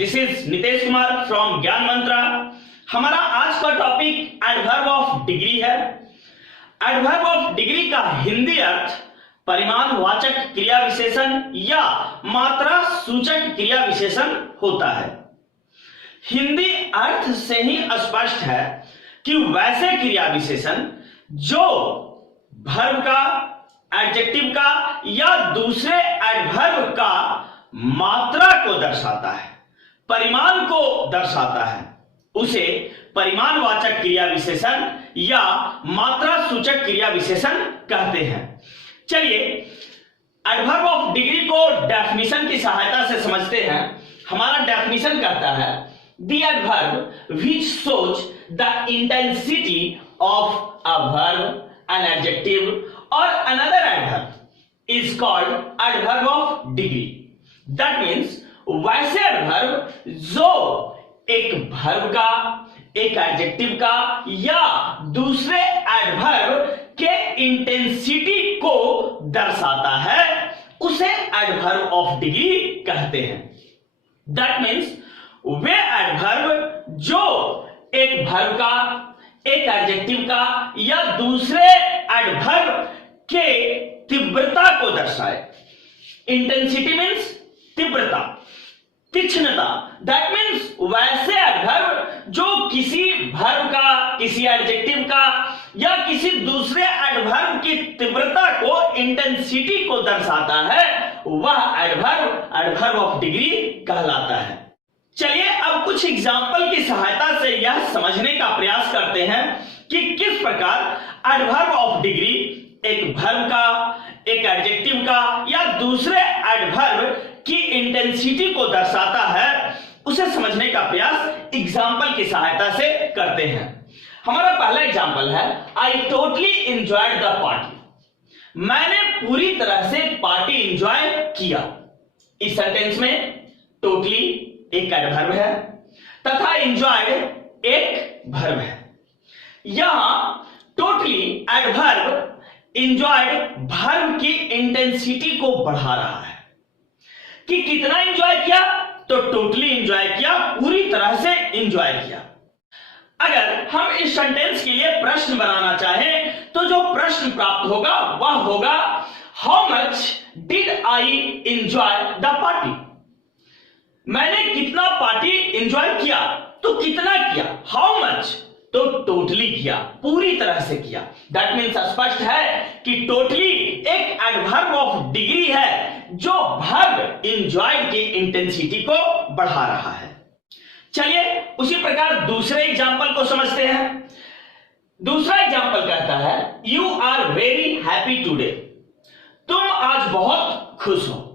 This is Nitesh Kumar from ज्ञान मंत्रा। हमारा आज का टॉपिक एडवर्ब ऑफ डिग्री है। एडवर्ब ऑफ डिग्री का हिंदी अर्थ परिमाणवाचक क्रिया विशेषण या मात्रा सूचक क्रिया विशेषण होता है। हिंदी अर्थ से ही स्पष्ट है कि वैसे क्रिया विशेषण जो वर्ब का, एडजेक्टिव का या दूसरे एडवर्ब का मात्रा को दर्शाता है, परिमाण को दर्शाता है, उसे परिमाणवाचक क्रिया विशेषण या मात्रा सूचक क्रिया विशेषण कहते हैं। चलिए एडवर्ब ऑफ डिग्री को डेफिनेशन की सहायता से समझते हैं। हमारा डेफिनेशन कहता है the adverb which shows the intensity of a verb, an adjective और another adverb is called adverb of degree. That means वैसे एडवर्ब जो एक वर्ब का, एक एडजेक्टिव का या दूसरे एडवर्ब के इंटेंसिटी को दर्शाता है, उसे एडवर्ब ऑफ डिग्री कहते हैं। दैट मीन्स वे एडवर्ब जो एक वर्ब का, एक एडजेक्टिव का या दूसरे एडवर्ब के तीव्रता को दर्शाए। इंटेंसिटी मीन्स तीव्रता, तीक्ष्णता। दैट मीन्स वैसे एडवर्ब जो किसी वर्ब का, किसी एडजेक्टिव का या किसी दूसरे एडवर्ब की तीव्रता को, इंटेंसिटी को दर्शाता है, वह एडवर्ब एडवर्ब ऑफ डिग्री कहलाता है। चलिए अब कुछ एग्जाम्पल की सहायता से यह समझने का प्रयास करते हैं कि किस प्रकार एडवर्ब ऑफ डिग्री एक वर्ब का, एक एडजेक्टिव का या दूसरे एडवर्ब की इंटेंसिटी को दर्शाता है। उसे समझने का प्रयास एग्जाम्पल की सहायता से करते हैं। हमारा पहला एग्जाम्पल है आई टोटली एंजॉयड द पार्टी। मैंने पूरी तरह से पार्टी एंजॉय किया। इस सेंटेंस में टोटली एक एडवर्ब है तथा एंजॉयड एक वर्ब है। यहां टोटली एडवर्ब एंजॉयड वर्ब की इंटेंसिटी को बढ़ा रहा है कि कितना एंजॉय किया, तो टोटली एंजॉय किया, पूरी तरह से एंजॉय किया। अगर हम इस सेंटेंस के लिए प्रश्न बनाना चाहें तो जो प्रश्न प्राप्त होगा वह होगा how much did I enjoy the party. मैंने कितना पार्टी एंजॉय किया, तो कितना किया, हाउ मच, तो टोटली किया, पूरी तरह से किया। दैट मीन्स स्पष्ट है कि टोटली एक एडवर्ब ऑफ डिग्री है जो वर्ब एंजॉयड की इंटेंसिटी को बढ़ा रहा है। चलिए उसी प्रकार दूसरे एग्जांपल को समझते हैं। दूसरा एग्जांपल कहता है you are very happy today. तुम आज बहुत खुश हो।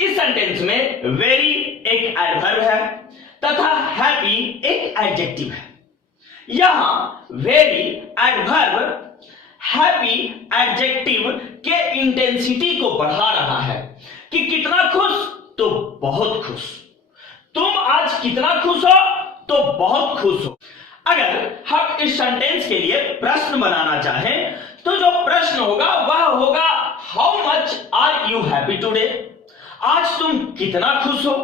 इस सेंटेंस में वेरी एक एडवर्ब है तथा हैप्पी एक एडजेक्टिव है। यहां वेरी एडवर्ब हैप्पी एडजेक्टिव के इंटेंसिटी को बढ़ा रहा है कि कितना खुश, तो बहुत खुश। तुम आज कितना खुश हो, तो बहुत खुश हो। अगर हम इस सेंटेंस के लिए प्रश्न बनाना चाहें तो जो प्रश्न होगा वह होगा how much are you happy today. आज तुम कितना खुश हो,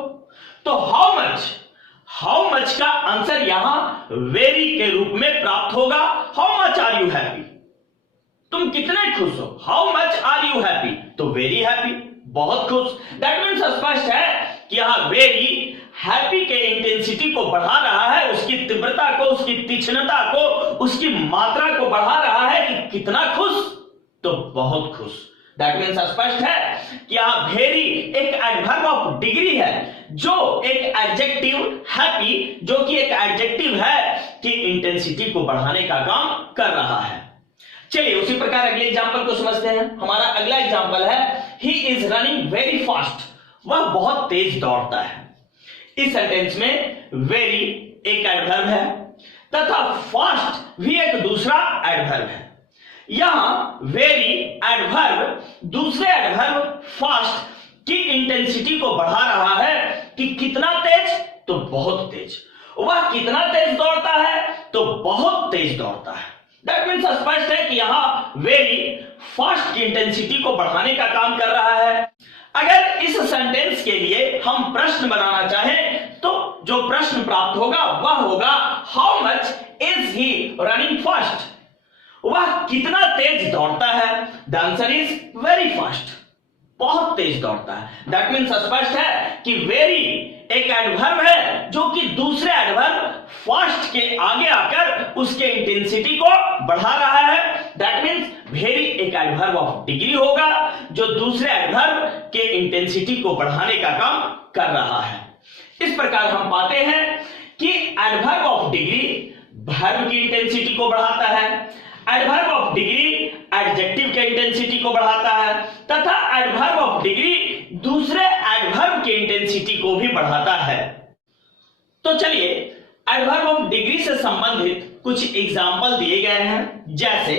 तो हाउ मच का आंसर यहां वेरी के रूप में प्राप्त होगा। How much are you happy, तुम कितने खुश हो, how much are you happy, तो वेरी हैप्पी, बहुत खुश। दैट मीन्स स्पष्ट है कि यहां वेरी हैप्पी के इंटेंसिटी को बढ़ा रहा है, उसकी तीव्रता को, उसकी तीक्ष्णता को, उसकी मात्रा को बढ़ा रहा है कि कितना खुश, तो बहुत खुश। दैट मीन्स स्पष्ट है कि यहां वेरी एक एडवर्ब ऑफ डिग्री है जो एक एडजेक्टिव हैप्पी, जो कि एक एडजेक्टिव है, कि इंटेंसिटी को बढ़ाने का काम कर रहा है। चलिए उसी प्रकार अगले एग्जांपल को समझते हैं। हमारा अगला एग्जांपल है he is running very fast. वह बहुत तेज दौड़ता है। इस सेंटेंस में वेरी एक एडवर्ब है तथा फास्ट भी एक दूसरा एडवर्ब है। यहां वेरी एडवर्ब दूसरे एडवर्ब फास्ट की इंटेंसिटी को बढ़ा रहा है कि कितना तेज, तो बहुत तेज। वह कितना तेज दौड़ता है, तो बहुत तेज दौड़ता है। दैट मीन्स स्पष्ट है कि यहां वेरी फास्ट की इंटेंसिटी को बढ़ाने का काम कर रहा है। अगर इस सेंटेंस के लिए हम प्रश्न बनाना चाहें तो जो प्रश्न प्राप्त होगा वह होगा how much is he running fast, वह कितना तेज दौड़ता है। The answer is very fast, बहुत तेज दौड़ता है। दैट मीन्स स्पष्ट है कि वेरी एक एडवर्ब है जो कि दूसरे एडवर्ब फास्ट के आगे आकर उसके इंटेंसिटी को बढ़ा रहा है। दैट मीन्स वेरी एक एडवर्ब ऑफ डिग्री होगा जो दूसरे एडवर्ब के इंटेंसिटी को बढ़ाने का काम कर रहा है। इस प्रकार हम पाते हैं कि एडवर्ब ऑफ डिग्री वर्ब की इंटेंसिटी को बढ़ाता है, एडवर्ब ऑफ डिग्री एडजेक्टिव के इंटेंसिटी को बढ़ाता है तथा एडवर्ब ऑफ डिग्री दूसरे एडवर्ब के इंटेंसिटी को भी बढ़ाता है। तो चलिए एडवर्ब ऑफ डिग्री से संबंधित कुछ एग्जाम्पल दिए गए हैं, जैसे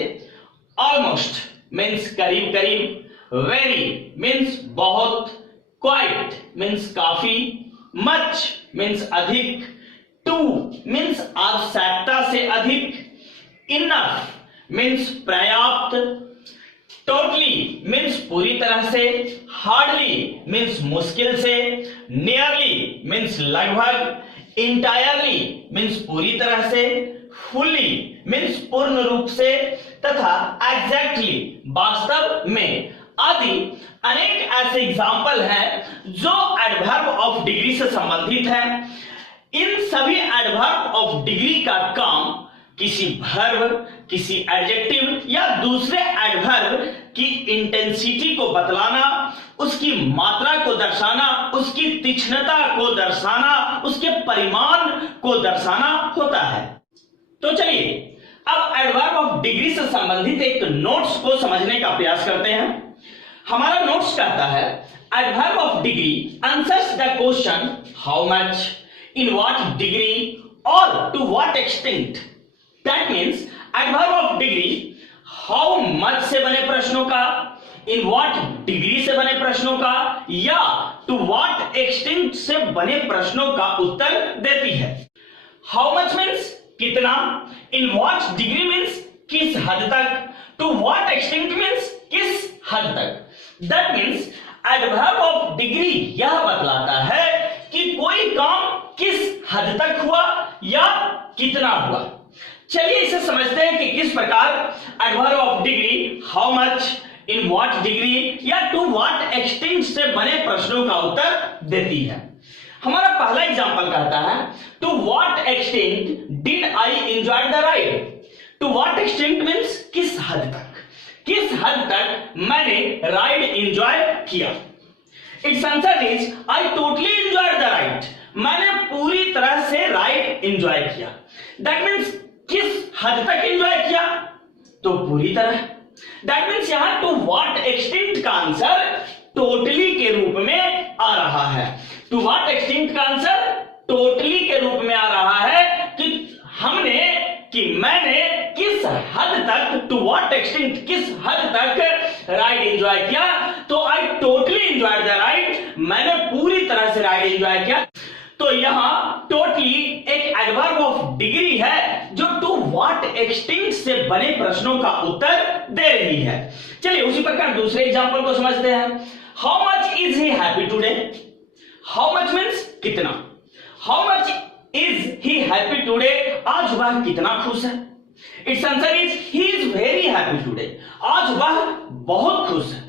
ऑलमोस्ट मीन्स करीब करीब, वेरी मीन्स बहुत, क्वाइट मीन्स काफी, मच मीन्स अधिक, टू मीन्स आवश्यकता से अधिक, इनफ मीन्स पर्याप्त, टोटली मीन्स पूरी तरह से, हार्डली मीन्स मुश्किल से, नियरली मीन्स लगभग, इंटायरली मीन्स पूरी तरह से, फुल्ली मीन्स पूर्ण रूप से तथा एग्जैक्टली वास्तव में आदि अनेक ऐसे एग्जाम्पल हैं जो एडवर्ब ऑफ डिग्री से संबंधित हैं। इन सभी एडवर्ब ऑफ डिग्री का काम किसी वर्ब, किसी एडजेक्टिव या दूसरे एडवर्ब की इंटेंसिटी को बतलाना, उसकी मात्रा को दर्शाना, उसकी तीक्ष्णता को दर्शाना, उसके परिमाण को दर्शाना होता है। तो चलिए अब एडवर्ब ऑफ डिग्री से संबंधित एक नोट्स को समझने का प्रयास करते हैं। हमारा नोट्स कहता है adverb of degree answers the question how much, in what degree और to what extent. That means adverb of degree how much से बने प्रश्नों का, इन व्हाट डिग्री से बने प्रश्नों का या टू व्हाट एक्सटेंट से बने प्रश्नों का उत्तर देती है। हाउ मच मीन्स कितना, इन व्हाट डिग्री मीन्स किस हद तक, टू व्हाट एक्सटेंट मीन्स किस हद तक। That means adverb of degree यह बतलाता है कि कोई काम किस हद तक हुआ या कितना हुआ। चलिए इसे समझते हैं कि किस प्रकार adverb of degree how much, in what degree या टू व्हाट एक्सटेंट से बने प्रश्नों का उत्तर देती है। हमारा पहला एग्जांपल कहता है to what extent did I enjoy the ride. To what extent means किस हद तक, किस हद तक मैंने राइड एंजॉय किया। Its answer is I totally enjoyed the ride, मैंने पूरी तरह से राइड एंजॉय किया। दैट मीन्स किस हद तक एंजॉय किया, तो पूरी तरह। दैट मीन्स यहां टू व्हाट एक्सटेंट का आंसर टोटली के रूप में आ रहा है। टू व्हाट एक्सटेंट का आंसर टोटली के रूप में आ रहा है कि मैंने किस हद तक, टू व्हाट एक्सटेंट किस हद तक राइड एंजॉय किया। तो आई टोटली एंजॉयड द राइड, मैंने पूरी तरह से राइड एंजॉय किया। तो यहां टोटली एक एडवर्ब ऑफ डिग्री है जो टू व्हाट एक्सटेंट से बने प्रश्नों का उत्तर दे रही है। चलिए उसी प्रकार दूसरे एग्जांपल को समझते हैं। How much is he happy today. How much means कितना, how much is he happy today, आज वह कितना खुश है। Its answer is he is very happy today, आज वह बहुत खुश है।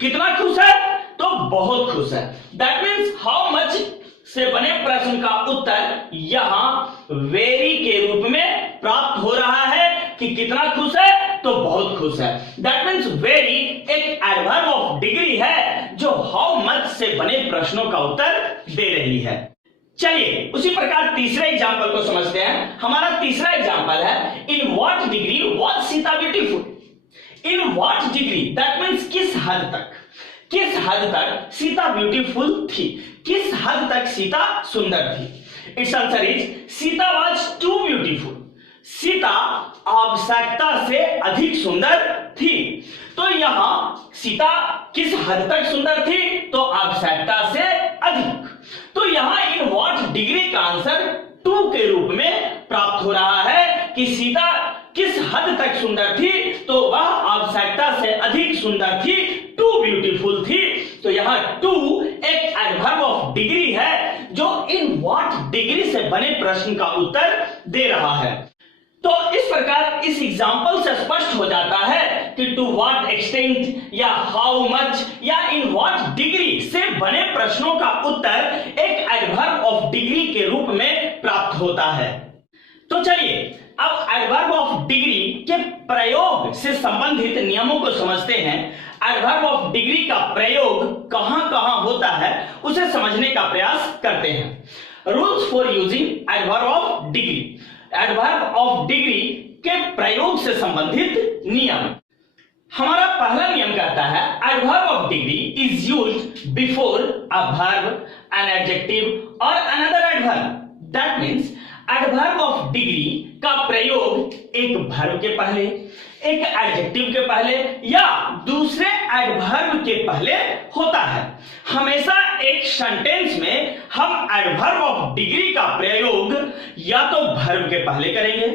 कितना खुश है, तो बहुत खुश है। दैट मीन्स हाउ मच से बने प्रश्न का उत्तर यहां वेरी के रूप में प्राप्त हो रहा है कि कितना खुश है, तो बहुत खुश है। दैट मीन्स वेरी एक एडवर्ब ऑफ डिग्री है जो हाउ मच से बने प्रश्नों का उत्तर दे रही है। चलिए उसी प्रकार तीसरे एग्जांपल को समझते हैं। हमारा तीसरा एग्जांपल है इन what degree was Sita beautiful. In what degree that means किस हद तक, किस हद तक सीता ब्यूटीफुल थी, किस हद तक सीता सुंदर थी। Its answer is Sita was too beautiful, Sita आवश्यकता से अधिक सुंदर थी। तो यहां सीता किस हद तक सुंदर थी, तो आवश्यकता से अधिक। तो यहां इन व्हाट डिग्री का आंसर टू के रूप में प्राप्त हो रहा है कि सीता किस हद तक सुंदर थी, तो वह आवश्यकता से अधिक सुंदर थी, टू ब्यूटीफुल थी। तो यहां टू एक एडवर्ब ऑफ डिग्री है जो इन व्हाट प्रश्न का उत्तर दे रहा है। तो इस प्रकार इस एग्जाम्पल से स्पष्ट हो जाता है कि टू व्हाट एक्सटेंट या हाउ मच या इन व्हाट डिग्री से बने प्रश्नों का उत्तर एक एडवर्ब ऑफ डिग्री के रूप में प्राप्त होता है। तो चलिए अब एडवर्ब ऑफ डिग्री के प्रयोग से संबंधित नियमों को समझते हैं। एडवर्ब ऑफ डिग्री का प्रयोग कहां कहां होता है उसे समझने का प्रयास करते हैं। Rules for using adverb of degree. Adverb of degree के प्रयोग से संबंधित नियम। हमारा पहला नियम कहता है adverb of degree is used before a verb, an adjective और another adverb. That means adverb of degree का प्रयोग एक वर्ब के पहले, एक एडजेक्टिव के पहले या दूसरे एडवर्ब के पहले होता है। हमेशा एक सेंटेंस में हम एडवर्ब ऑफ डिग्री का प्रयोग या तो वर्ब के पहले करेंगे,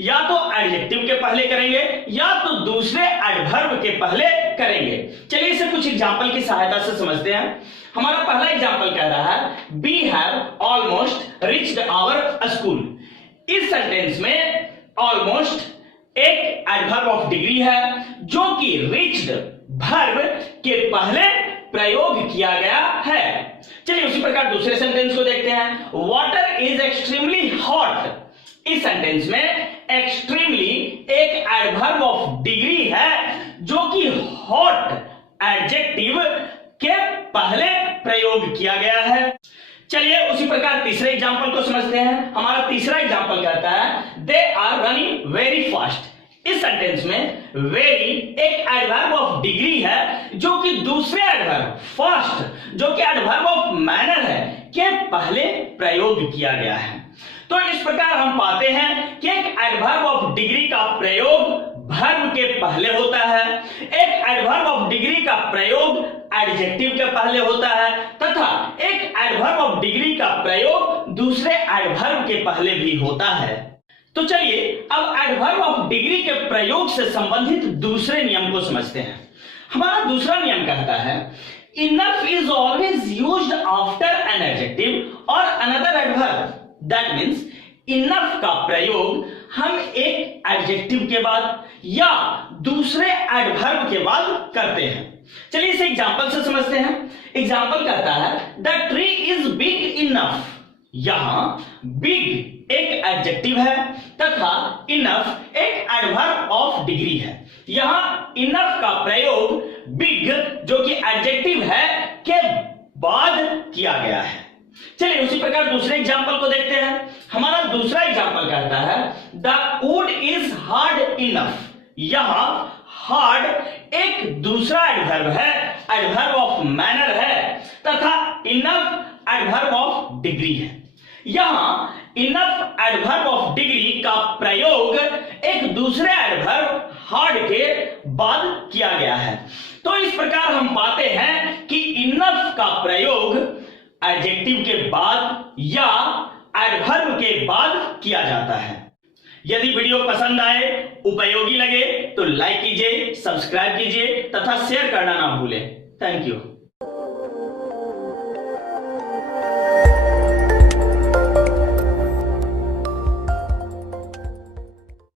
या तो एडजेक्टिव के पहले करेंगे, या तो दूसरे एडवर्ब के पहले करेंगे। चलिए इसे कुछ एग्जांपल की सहायता से समझते हैं। हमारा पहला एग्जांपल कह रहा है we have almost reached our school. इस सेंटेंस में ऑलमोस्ट एक एडवर्ब ऑफ डिग्री है जो कि रिच्ड वर्ब के पहले प्रयोग किया गया है। चलिए उसी प्रकार दूसरे सेंटेंस को देखते हैं। Water is extremely hot. इस सेंटेंस में एक्सट्रीमली एक एडवर्ब ऑफ डिग्री है जो कि हॉट एडजेक्टिव के पहले प्रयोग किया गया है। चलिए उसी प्रकार तीसरे एग्जांपल को समझते हैं। हमारा तीसरा एग्जांपल कहता है they are running very fast. इस सेंटेंस में वेरी एक एडवर्ब ऑफ डिग्री है जो कि दूसरे एडवर्ब फास्ट जो कि एडवर्ब ऑफ मैनर है के पहले प्रयोग किया गया है। तो इस प्रकार हम पाते हैं कि एक एडवर्ब ऑफ डिग्री का प्रयोग वर्ब के पहले होता है, एक एडवर्ब ऑफ डिग्री का प्रयोग एडजेक्टिव के पहले होता है तथा एक एडवर्ब ऑफ डिग्री का प्रयोग दूसरे एडवर्ब के पहले भी होता है। तो चलिए अब एडवर्ब ऑफ डिग्री के प्रयोग से संबंधित दूसरे नियम को समझते हैं। हमारा दूसरा नियम कहता है enough is always used after an adjective और another adverb. That means enough का प्रयोग हम एक एडजेक्टिव के बाद या दूसरे एडवर्ब के बाद करते हैं। चलिए इसे एग्जांपल से समझते हैं। एग्जांपल कहता है the tree is big enough. यहां बिग एक एडजेक्टिव है तथा इनफ एक एडवर्ब ऑफ डिग्री है। यहां इनफ का प्रयोग बिग जो कि एडजेक्टिव है के बाद किया गया है। चलिए उसी प्रकार दूसरे एग्जांपल को देखते हैं। हमारा दूसरा एग्जांपल कहता है the wood is hard enough. यहां हार्ड एक दूसरा एडवर्ब है, एडवर्ब ऑफ मैनर है तथा इनफ एडवर्ब ऑफ डिग्री है। यहां इनफ एडवर्ब ऑफ डिग्री का प्रयोग एक दूसरे एडवर्ब हार्ड के बाद किया गया है। तो इस प्रकार हम पाते हैं कि इनफ का प्रयोग एडजेक्टिव के बाद या एडवर्ब के बाद किया जाता है। यदि वीडियो पसंद आए, उपयोगी लगे तो लाइक कीजिए, सब्सक्राइब कीजिए तथा शेयर करना ना भूलें। Thank you.